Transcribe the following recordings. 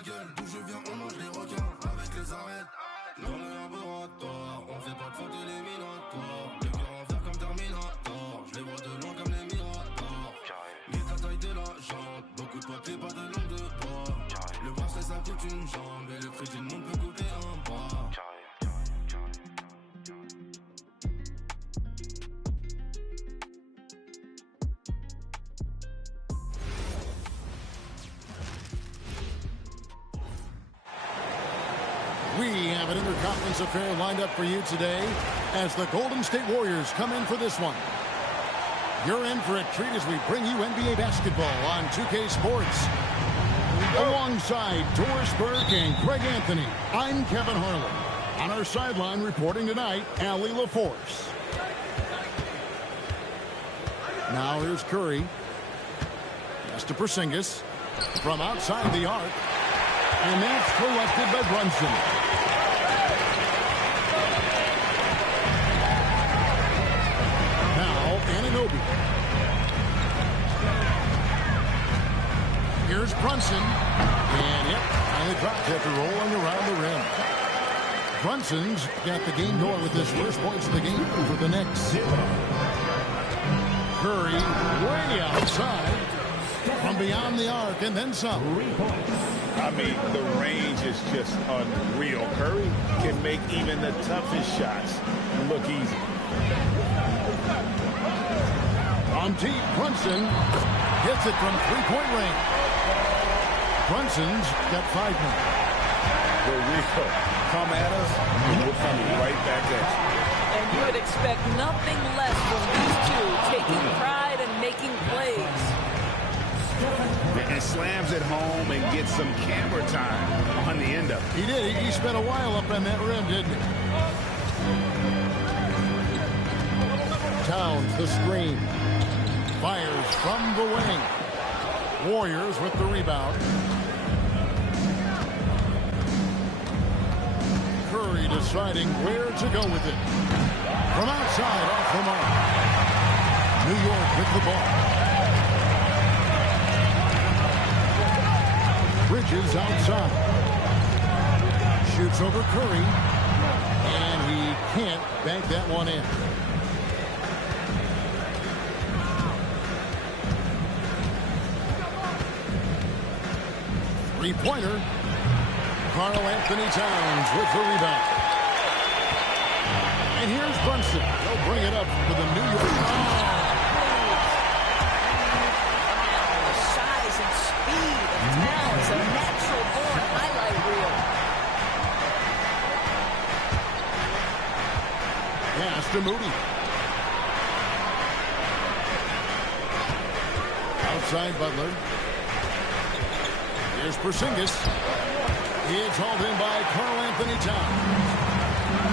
la gueule, d'où je viens on mange les requins avec les arêtes. Dans le laboratoire, on fait pas de faute éliminatoire. Le cœur en fer comme Terminator, je les vois de loin comme les Miradors. Vite la taille de la jambe, beaucoup de papier, pas de langue de bois. Le bracelet ça coûte une jambe et le prix d'une montre peut coûter un bras. We have an interconference affair lined up for you today as the Golden State Warriors come in for this one. You're in for a treat as we bring you NBA basketball on 2K Sports. Alongside Doris Burke and Craig Anthony, I'm Kevin Harlan. On our sideline reporting tonight, Allie LaForce. Now here's Curry. Pass to Porzingis from outside the arc. And that's collected by Brunson. Now, Anunoby. Here's Brunson. And, yep, finally dropped after rolling around the rim. Brunson's got the game going with his first points of the game for the Knicks. Curry way outside from beyond the arc, and then some. I mean, the range is just unreal. Curry can make even the toughest shots look easy. On deep, Brunson hits it from three-point range. Brunson's got 5 minutes. The real come at us, and we'll come right back at you. And you would expect nothing less from these two, taking pride and making plays. And slams it home and gets some camera time on the end of it. He did. He spent a while up on that rim, didn't he? Towns, the screen. Fires from the wing. Warriors with the rebound. Curry deciding where to go with it. From outside, off the mark. New York with the ball. Bridges outside. Shoots over Curry. And he can't bank that one in. Three-pointer. Karl Anthony Towns with the rebound. And here's Brunson. He'll bring it up for the New York. The size and speed of Towns, a natural-born highlight reel. Pass to Moody. Outside Butler. Here's Porzingis. It's hauled in by Karl Anthony Towns.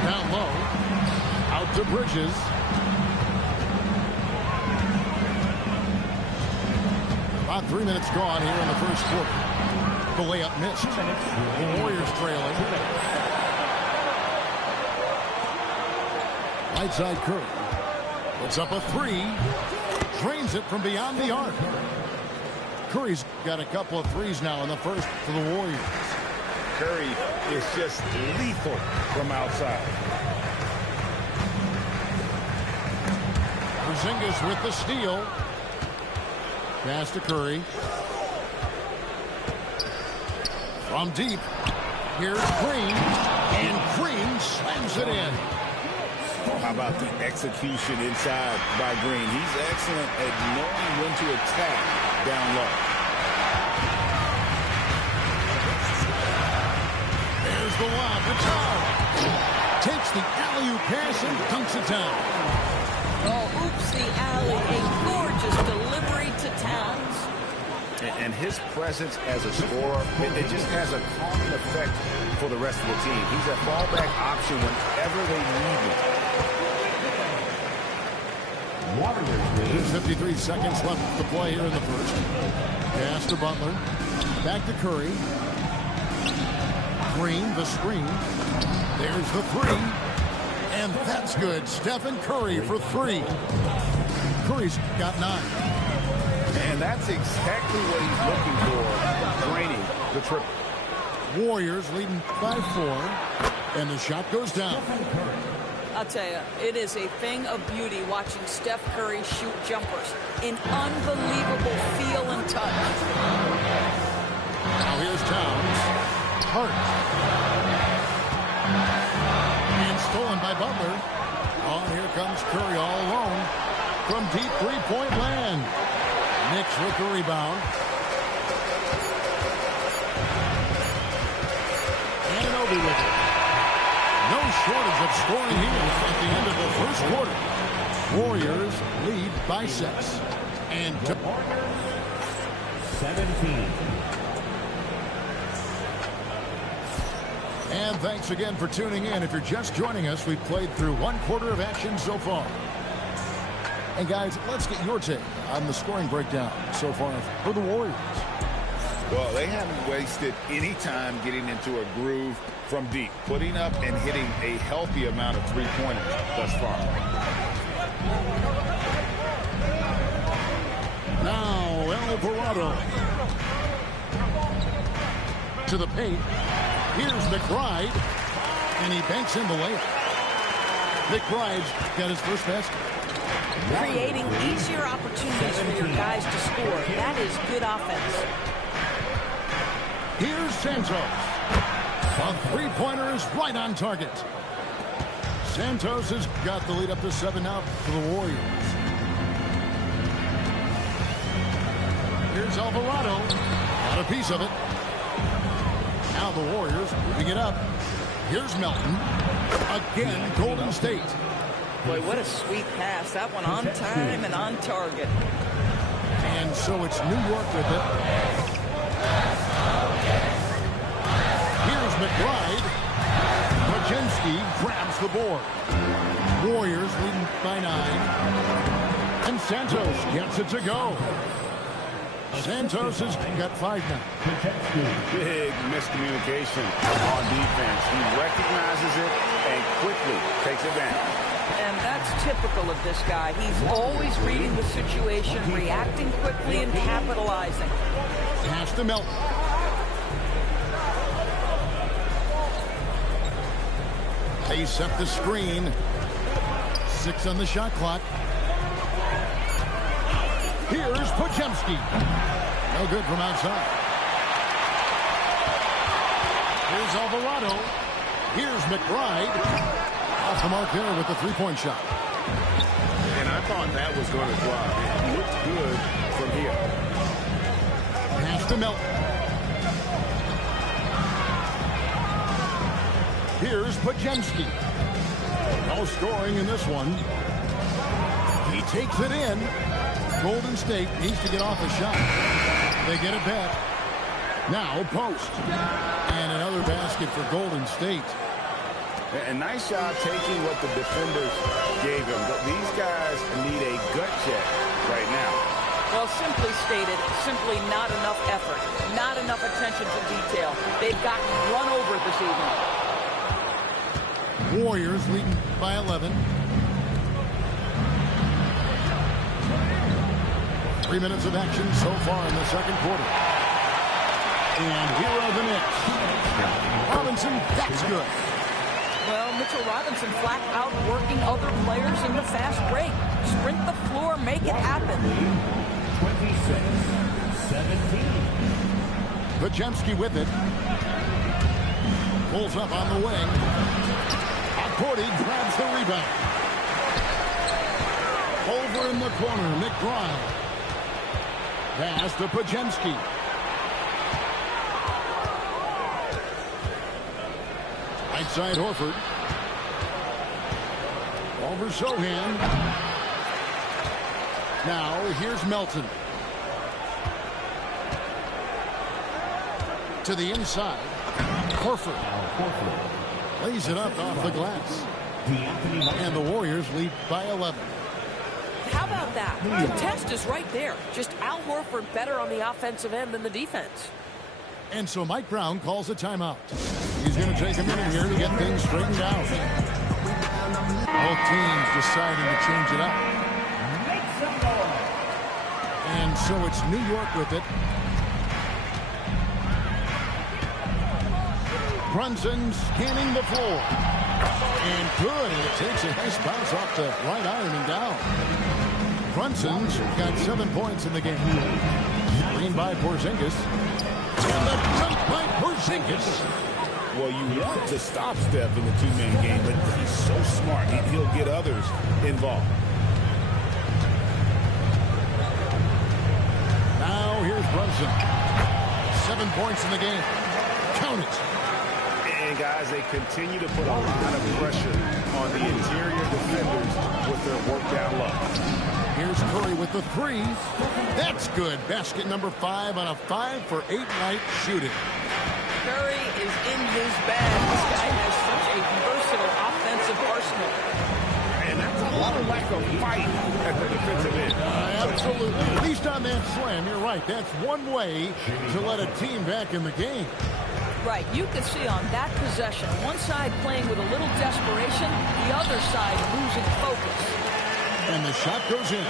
Down low. Out to Bridges. About 3 minutes gone here in the first quarter. The layup missed. The Warriors trailing. Right side Curry. Puts up a three. Drains it from beyond the arc. Curry's got a couple of threes now in the first for the Warriors. Curry is just lethal from outside. Porzingis with the steal. Pass to Curry. From deep. Here's Green. And Green slams it in. How about the execution inside by Green? He's excellent at knowing when to attack down low. There's the lob to Towns. Takes the alley-oop pass and dunks it down. Oh, oops, the alley. A gorgeous delivery to Towns. And his presence as a scorer, it just has a calming effect for the rest of the team. He's a fallback option whenever they need it. There's 53 seconds left to play here in the first. Pass to Butler. Back to Curry. Green, the screen. There's the three. And that's good. Stephen Curry for three. Curry's got 9. And that's exactly what he's looking for, draining the triple. Warriors leading by 4. And the shot goes down. I'll tell you, it is a thing of beauty watching Steph Curry shoot jumpers. An unbelievable feel and touch. Now here's Towns. Hart. And stolen by Butler. Oh, here comes Curry all alone from deep three-point land. Knicks with the rebound. Anunoby with it. No shortage of scoring here at the end of the first quarter. Warriors lead by 6. And Warriors 17. And thanks again for tuning in. If you're just joining us, we've played through 1 quarter of action so far. And guys, let's get your take on the scoring breakdown so far for the Warriors. Well, they haven't wasted any time getting into a groove from deep, putting up and hitting a healthy amount of three-pointers thus far. Now, Alvarado. To the paint. Here's McBride. And he banks in the layup. McBride's got his first basket. Creating easier opportunities for your guys to score. That is good offense. Here's Santos. A three-pointer is right on target. Santos has got the lead up to 7 now for the Warriors. Here's Alvarado. Got a piece of it. Now the Warriors moving it up. Here's Melton. Again, Golden State. Boy, what a sweet pass. That one on time and on target. And so it's New York with it. Here's McBride. Majinski grabs the board. Warriors leading by 9. And Santos gets it to go. Santos has got 5 now. Big miscommunication on defense. He recognizes it and quickly takes advantage. And that's typical of this guy. He's always reading the situation, reacting quickly, and capitalizing. Pass to Melton. They set the screen. 6 on the shot clock. Here's Podziemski. No good from outside. Here's Alvarado. Here's McBride. Off the mark there with the three-point shot. And I thought that was going to fly. It looked good from here. Pass to Melton. Here's Podziemski. No scoring in this one. He takes it in. Golden State needs to get off a shot. They get it back. Now post. And another basket for Golden State. A nice job taking what the defenders gave him. But these guys need a gut check right now. Well, simply stated, simply not enough effort, not enough attention to detail. They've gotten run over this evening. Warriors leading by 11. 3 minutes of action so far in the second quarter. And here are the Knicks. Robinson, that's good. Well, Mitchell Robinson flat out working other players in the fast break. Sprint the floor, make it happen. 26-17. Podziemski with it. Pulls up on the wing. Cordy grabs the rebound. Over in the corner, McBride. Pass to Podziemski. Right side Horford. Over Sohan. Now here's Melton. To the inside. Horford. Lays it up off the glass. And the Warriors lead by 11. How about that? The test is right there. Just Al Horford better on the offensive end than the defense. And so Mike Brown calls a timeout. He's going to take a minute here to get things straightened out. Both teams deciding to change it up. And so it's New York with it. Brunson scanning the floor. And good. And it takes a nice bounce off the right iron and down. Brunson's got 7 points in the game. Screen by Porzingis. And the jump by Porzingis. Well, you want to stop Steph in the two-man game, but he's so smart. He'll get others involved. Now here's Brunson. 7 points in the game. Count it. And, guys, they continue to put a lot of pressure on the interior defenders with their work down low. Here's Curry with the three. That's good. Basket number 5 on a 5-for-8 night shooting. Curry is in his bag. This guy has such a versatile offensive arsenal. And that's a lot of lack of fight at the defensive end. Absolutely. At least on that slam, you're right. That's one way to let a team back in the game. Right. You can see on that possession, one side playing with a little desperation, the other side losing focus. And the shot goes in.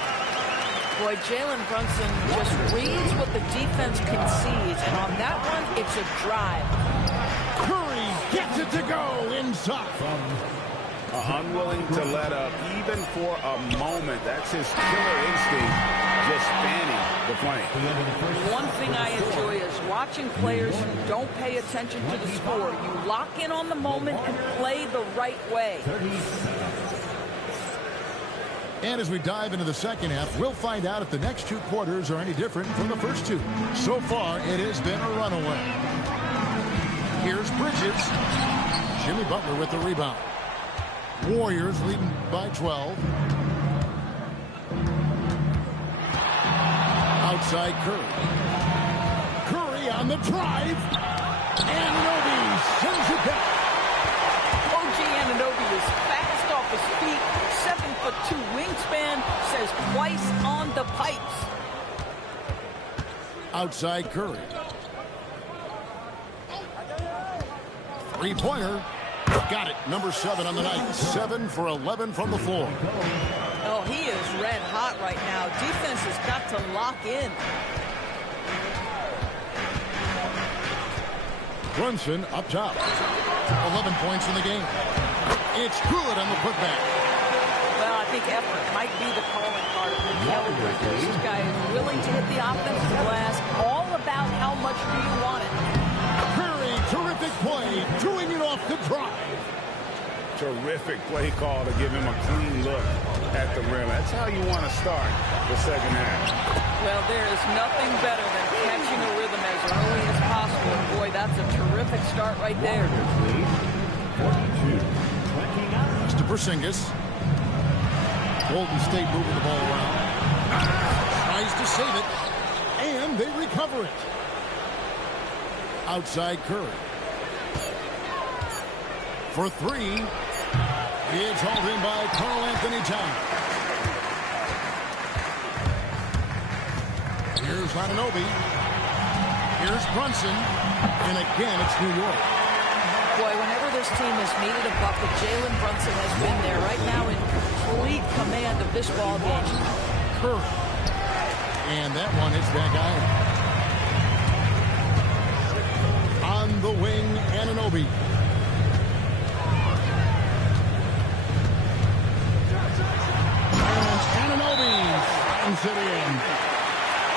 Boy, Jalen Brunson just reads what the defense concedes, and on that one, it's a drive. Curry gets it to go inside. Unwilling to let up even for a moment. That's his killer instinct, just spanning the plane. One thing I enjoy is watching players who don't pay attention to the score. You lock in on the moment and play the right way. And as we dive into the second half, we'll find out if the next 2 quarters are any different from the first 2. So far, it has been a runaway. Here's Bridges. Jimmy Butler with the rebound. Warriors leading by 12. Outside Curry. Curry on the drive. Anunoby sends it back. OG Anunoby is fast off his feet. 7'2" wingspan, says twice on the pipes. Outside Curry. Three-pointer. Got it. Number 7 on the night. 7 for 11 from the floor. Oh, he is red hot right now. Defense has got to lock in. Brunson up top. 11 points in the game. It's good on the putback. Well, I think effort might be the calling card of the Kelly. This guy is willing to hit the offensive glass. All about how much do you want it. Curry, terrific play. Doing it off the drive. Terrific play call to give him a clean look at the rim. That's how you want to start the second half. Well, there is nothing better than catching a rhythm as early as possible. And boy, that's a terrific start right there. 42-29. Mr. Porzingis. Golden State moving the ball around. Tries to save it. And they recover it. Outside Curry. For 3. It's hauled in by Karl Anthony Towns. Here's Anunoby. Here's Brunson. And again, it's New York. Boy, whenever this team has needed a bucket, Jalen Brunson has been there right now in complete command of this ball game. Curry. And that one hits back iron. On the wing, Anunoby. It in.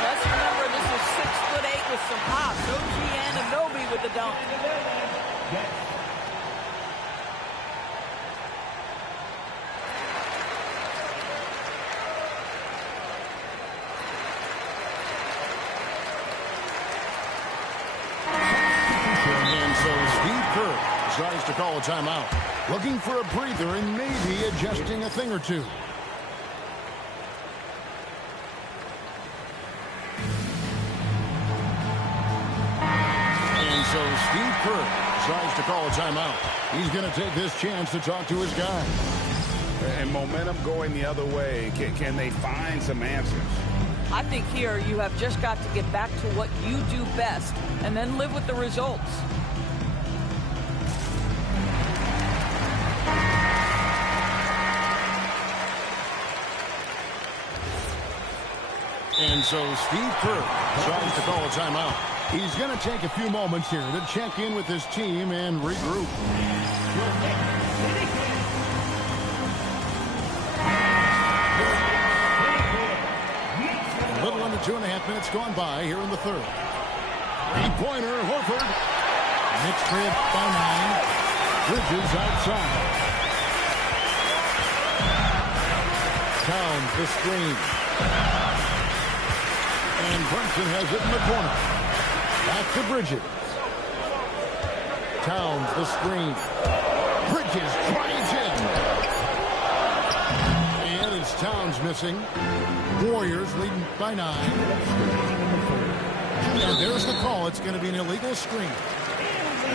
Let's remember this is 6'8" with some hops. OG Anunoby with the dunk. And so Steve Kerr decides to call a timeout. Looking for a breather and maybe adjusting a thing or two. So Steve Kerr decides to call a timeout. He's going to take this chance to talk to his guy. And momentum going the other way. Can they find some answers? I think here you have just got to get back to what you do best and then live with the results. And so Steve Kerr decides to call a timeout. He's going to take a few moments here to check in with his team and regroup. A little under 2.5 minutes gone by here in the third. Three-pointer, Horford. Knicks trip by 9. Bridges outside. Towns the screen. And Brunson has it in the corner. Back to Bridges. Towns the screen. Bridges drives in. And it's Towns missing. Warriors leading by 9. And there's the call. It's going to be an illegal screen.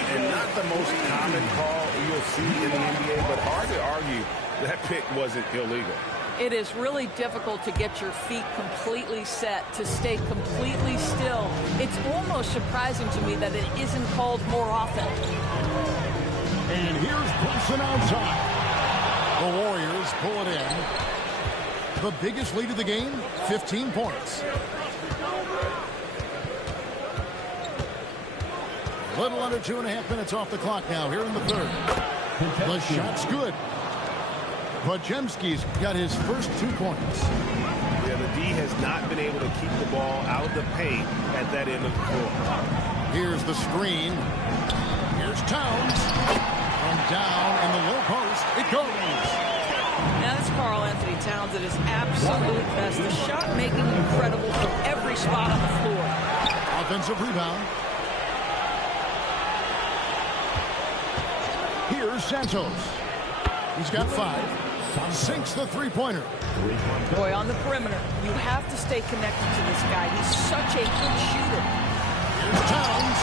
And not the most common call you'll see in the NBA, but hard to argue that pick wasn't illegal. It is really difficult to get your feet completely set, to stay completely still. It's almost surprising to me that it isn't called more often. And here's Brunson outside. The Warriors pull it in. The biggest lead of the game, 15 points. A little under 2.5 minutes off the clock now here in the third. The shot's good. Podziemski's got his first 2 points. Yeah, the D has not been able to keep the ball out of the paint at that end of the floor. Here's the screen. Here's Towns. From down in the low post, it goes. Now that's Karl-Anthony Towns at his absolute best. The shot making incredible from every spot on the floor. Offensive rebound. Here's Santos. He's got 5. Sinks the three-pointer. Boy, on the perimeter, you have to stay connected to this guy. He's such a good shooter. Here's Towns.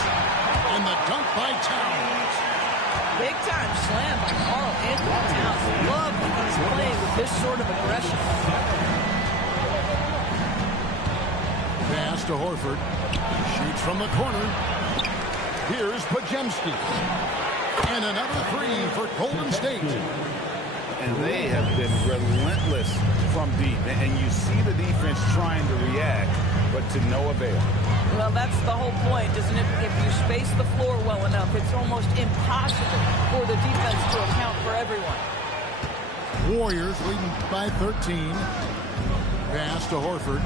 And the dunk by Towns. Big time slam by Karl-Anthony Towns. Love when he's playing with this sort of aggression. Pass to Horford. Shoots from the corner. Here's Podziemski. And another 3 for Golden State. And they have been relentless from deep. And you see the defense trying to react, but to no avail. Well, that's the whole point, isn't it? If you space the floor well enough, it's almost impossible for the defense to account for everyone. Warriors leading by 13. Pass to Horford.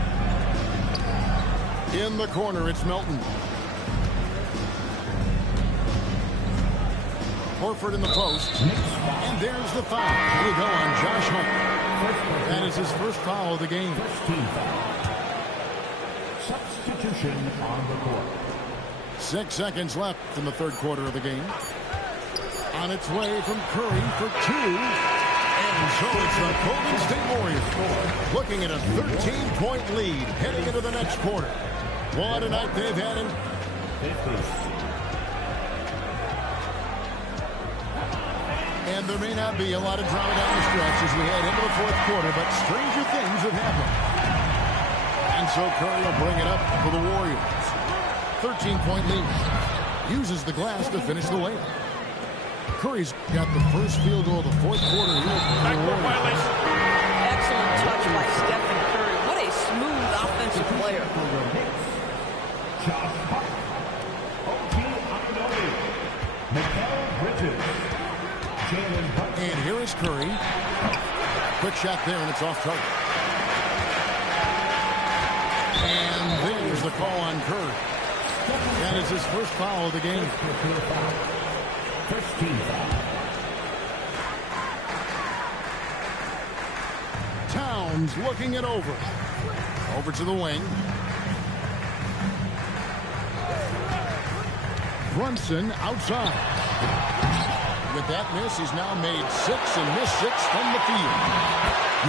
In the corner, it's Melton. Horford in the post. And there's the foul. He'll go on Josh Hart. That is his first foul of the game. Substitution on the court. 6 seconds left in the third quarter of the game. On its way from Curry for 2. And so it's the Golden State Warriors looking at a 13-point lead heading into the next quarter. What a night they've had in. And there may not be a lot of drama down the stretch as we head into the fourth quarter, but stranger things have happened. And so Curry will bring it up for the Warriors. 13-point lead. Uses the glass to finish the layup. Curry's got the first field goal of the fourth quarter here for the Warriors. Excellent touch by Stephen Curry. What a smooth offensive player. Josh Hart. O.G. Anunoby. Mikal Bridges. And here is Curry. Quick shot there, and it's off target. And there's the call on Curry. That is his first foul of the game. First team foul. Towns looking it over. Over to the wing. Brunson outside. With that miss, he's now made 6 and missed 6 from the field.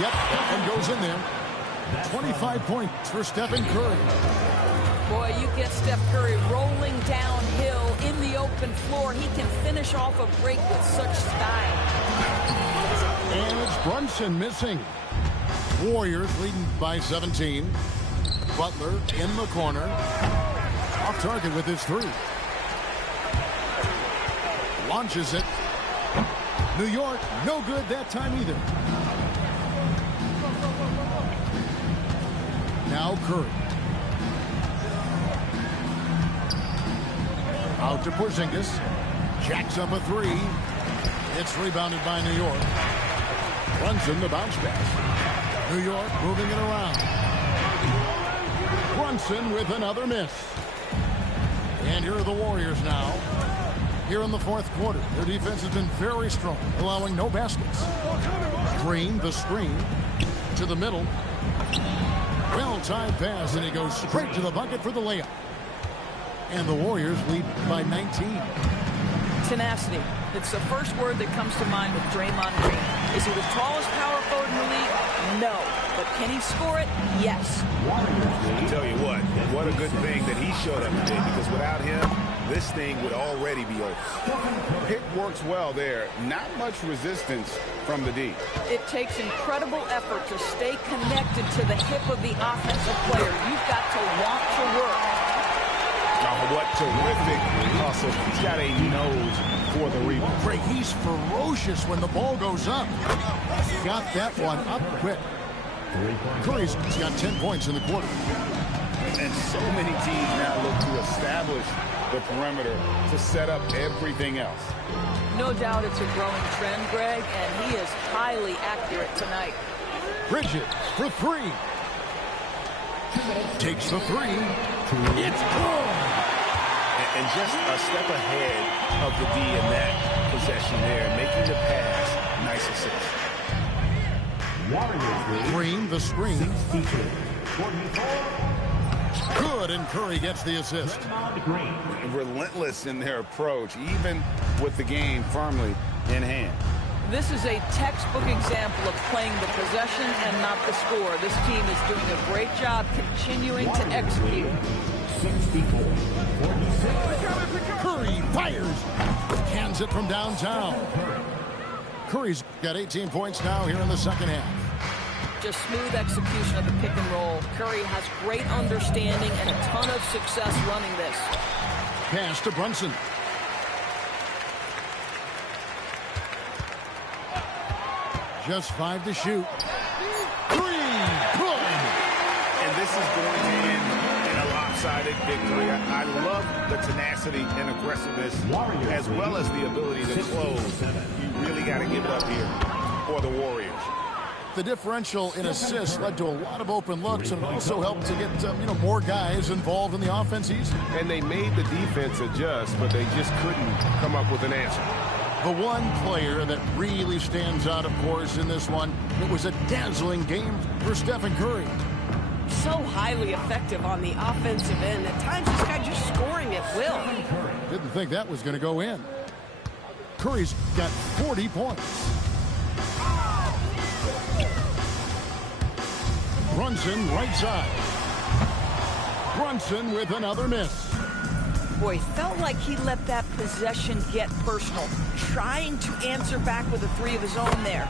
Yep, and goes in there. 25 points for Stephen Curry. Boy, you get Steph Curry rolling downhill in the open floor. He can finish off a break with such style. And it's Brunson missing. Warriors leading by 17. Butler in the corner. Off target with his 3. Launches it. New York, no good that time either. Now Curry. Out to Porzingis. Jacks up a three. It's rebounded by New York. Brunson, the bounce pass. New York moving it around. Brunson with another miss. And here are the Warriors now. Here in the fourth quarter, their defense has been very strong, allowing no baskets. Green, the screen, to the middle. Well-timed pass, and he goes straight to the bucket for the layup. And the Warriors lead by 19. Tenacity. It's the first word that comes to mind with Draymond Green. Is he the tallest power forward in the league? No. But can he score it? Yes. I tell you what a good thing that he showed up today, because without him, this thing would already be over. Pick works well there. Not much resistance from the D. It takes incredible effort to stay connected to the hip of the offensive player. You've got to want to work. What terrific hustle. He's got a nose for the rebound. Craig, he's ferocious when the ball goes up. Got that one up quick. Curry's got 10 points in the quarter. And so many teams now look to establish the perimeter to set up everything else. No doubt it's a growing trend, Greg, and he is highly accurate tonight. Bridges for three. Takes the three. It's good. And just a step ahead of the D in that possession there, making the pass. Nice assist. Green, the screen. Good, and Curry gets the assist. Relentless in their approach, even with the game firmly in hand. This is a textbook example of playing the possession and not the score. This team is doing a great job continuing to execute. Curry fires. Cans it from downtown. Curry's got 18 points now here in the second half. Just smooth execution of the pick and roll. Curry has great understanding and a ton of success running this. Pass to Brunson. Just 5 to shoot. Three, good. And this is going to end in a lopsided victory. I love the tenacity and aggressiveness, as well as the ability to close. You really got to give it up here for the Warriors. The differential in assists led to a lot of open looks, and also helped to get more guys involved in the offense easy. And they made the defense adjust, but they just couldn't come up with an answer. The one player that really stands out, of course, in this one, it was a dazzling game for Stephen Curry. So highly effective on the offensive end. At times, this guy just scoring at will. Didn't think that was going to go in. Curry's got 40 points. Brunson, right side. Brunson with another miss. Boy, felt like he let that possession get personal. Trying to answer back with a three of his own there.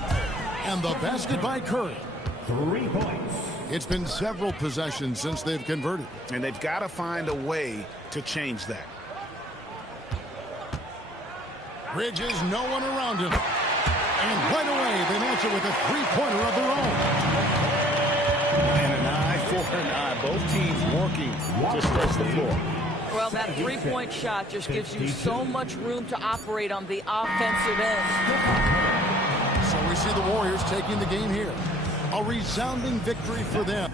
And the basket by Curry. 3 points. It's been several possessions since they've converted. And they've got to find a way to change that. Bridges, no one around him. And right away, they match it with a three-pointer of their own. And an eye for an eye. Both teams working to stretch the floor. Well, that three-point shot just gives you so much room to operate on the offensive end. So we see the Warriors taking the game here. A resounding victory for them.